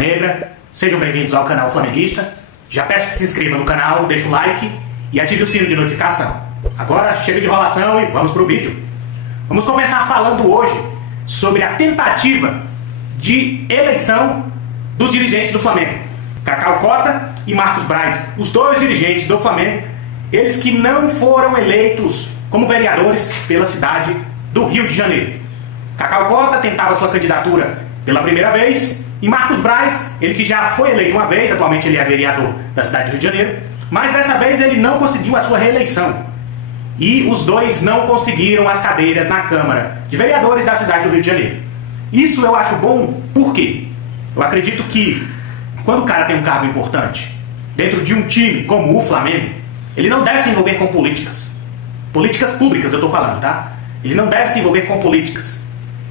rubro-negra, sejam bem-vindos ao canal Flamenguista. Já peço que se inscreva no canal, deixe o like e ative o sino de notificação. Agora chega de enrolação e vamos pro vídeo. Vamos começar falando hoje sobre a tentativa de eleição dos dirigentes do Flamengo. Cacau Cota e Marcos Braz, os dois dirigentes do Flamengo, eles que não foram eleitos como vereadores pela cidade do Rio de Janeiro. Cacau Cota tentava sua candidatura pela primeira vez, e Marcos Braz, ele que já foi eleito uma vez, atualmente ele é vereador da cidade do Rio de Janeiro, mas dessa vez ele não conseguiu a sua reeleição. E os dois não conseguiram as cadeiras na Câmara de Vereadores da cidade do Rio de Janeiro. Isso eu acho bom, por quê? Eu acredito que quando o cara tem um cargo importante dentro de um time como o Flamengo, ele não deve se envolver com políticas. Políticas públicas eu estou falando, tá? Ele não deve se envolver com políticas.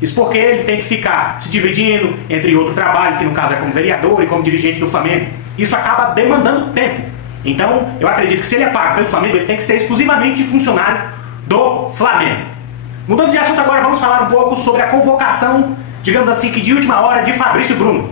Isso porque ele tem que ficar se dividindo entre outro trabalho, que no caso é como vereador e como dirigente do Flamengo. Isso acaba demandando tempo. Então, eu acredito que se ele é pago pelo Flamengo, ele tem que ser exclusivamente funcionário do Flamengo. Mudando de assunto agora, vamos falar um pouco sobre a convocação, digamos assim, que de última hora, de Fabrício Bruno.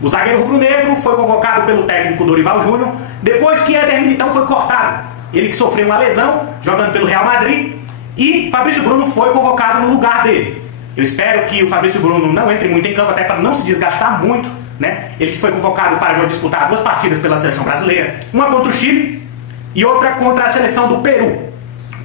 O zagueiro rubro-negro foi convocado pelo técnico Dorival Júnior, depois que Éder Militão foi cortado. Ele que sofreu uma lesão, jogando pelo Real Madrid, e Fabrício Bruno foi convocado no lugar dele. Eu espero que o Fabrício Bruno não entre muito em campo, até para não se desgastar muito, né? Ele que foi convocado para disputar 2 partidas pela seleção brasileira, uma contra o Chile e outra contra a seleção do Peru.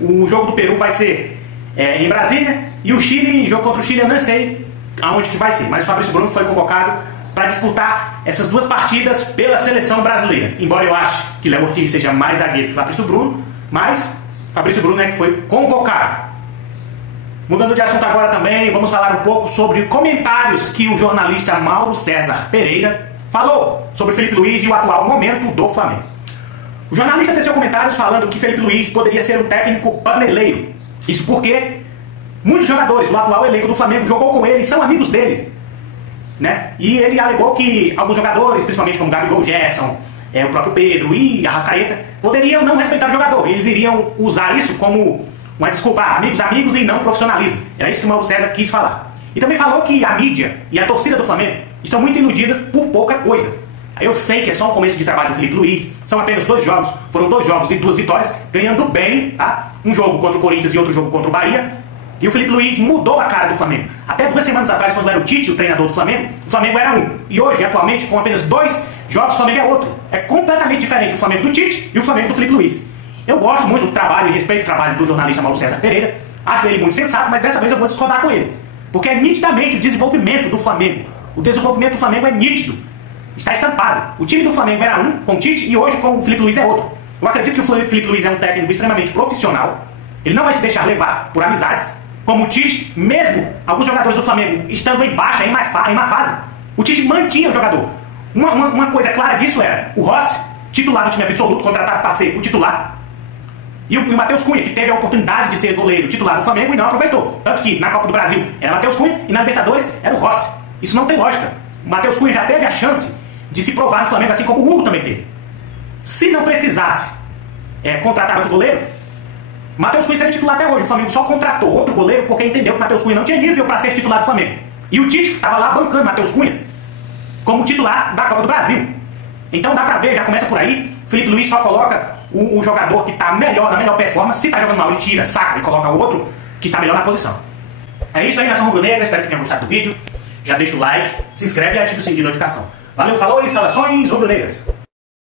O jogo do Peru vai ser em Brasília, e o Chile, jogo contra o Chile, eu não sei aonde que vai ser, mas o Fabrício Bruno foi convocado para disputar essas 2 partidas pela seleção brasileira. Embora eu ache que Léo Ortiz seja mais zagueiro que Fabrício Bruno, mas Fabrício Bruno é que foi convocado. Mudando de assunto agora também, vamos falar um pouco sobre comentários que o jornalista Mauro César Pereira falou sobre Felipe Luiz e o atual momento do Flamengo. O jornalista teceu comentários falando que Felipe Luiz poderia ser um técnico paneleiro. Isso porque muitos jogadores do atual elenco do Flamengo jogou com ele, são amigos dele, né? E ele alegou que alguns jogadores, principalmente como Gabigol, Gerson, o próprio Pedro e Arrascaeta, poderiam não respeitar o jogador. Eles iriam usar isso como uma desculpa, amigos e não profissionalismo. Era isso que o Mauro César quis falar. E também falou que a mídia e a torcida do Flamengo estão muito iludidas por pouca coisa. Eu sei que é só um começo de trabalho do Felipe Luiz, são apenas 2 jogos, foram 2 jogos e 2 vitórias, ganhando bem, tá? Um jogo contra o Corinthians e outro jogo contra o Bahia. E o Felipe Luiz mudou a cara do Flamengo. Até 2 semanas atrás, quando era o Tite, o treinador do Flamengo era um. E hoje, atualmente, com apenas 2 jogos, o Flamengo é outro. É completamente diferente o Flamengo do Tite e o Flamengo do Felipe Luiz. Eu gosto muito do trabalho e respeito o trabalho do jornalista Mauro César Pereira. Acho ele muito sensato, mas dessa vez eu vou discordar com ele. Porque é nitidamente o desenvolvimento do Flamengo. O desenvolvimento do Flamengo é nítido. Está estampado. O time do Flamengo era um com o Tite e hoje com o Felipe Luiz é outro. Eu acredito que o Felipe Luiz é um técnico extremamente profissional. Ele não vai se deixar levar por amizades. Como o Tite, mesmo alguns jogadores do Flamengo estando em baixa, em má fase, o Tite mantinha o jogador. Uma coisa clara disso era o Rossi, titular do time absoluto, contratado para ser o titular. E o Matheus Cunha, que teve a oportunidade de ser goleiro titular do Flamengo e não aproveitou. Tanto que na Copa do Brasil era o Matheus Cunha e na Libertadores era o Rossi. Isso não tem lógica. O Matheus Cunha já teve a chance de se provar no Flamengo, assim como o Hugo também teve. Se não precisasse contratar outro goleiro, Matheus Cunha seria titular até hoje. O Flamengo só contratou outro goleiro porque entendeu que o Matheus Cunha não tinha nível para ser titular do Flamengo. E o Tite estava lá bancando Matheus Cunha como titular da Copa do Brasil. Então dá pra ver, já começa por aí. Felipe Luiz só coloca o jogador que está melhor, na melhor performance. Se está jogando mal, ele tira, saca e coloca o outro que está melhor na posição. É isso aí, nação rubro-negra. Espero que tenham gostado do vídeo. Já deixa o like, se inscreve e ativa o sininho de notificação. Valeu, falou e saudações rubro-negras.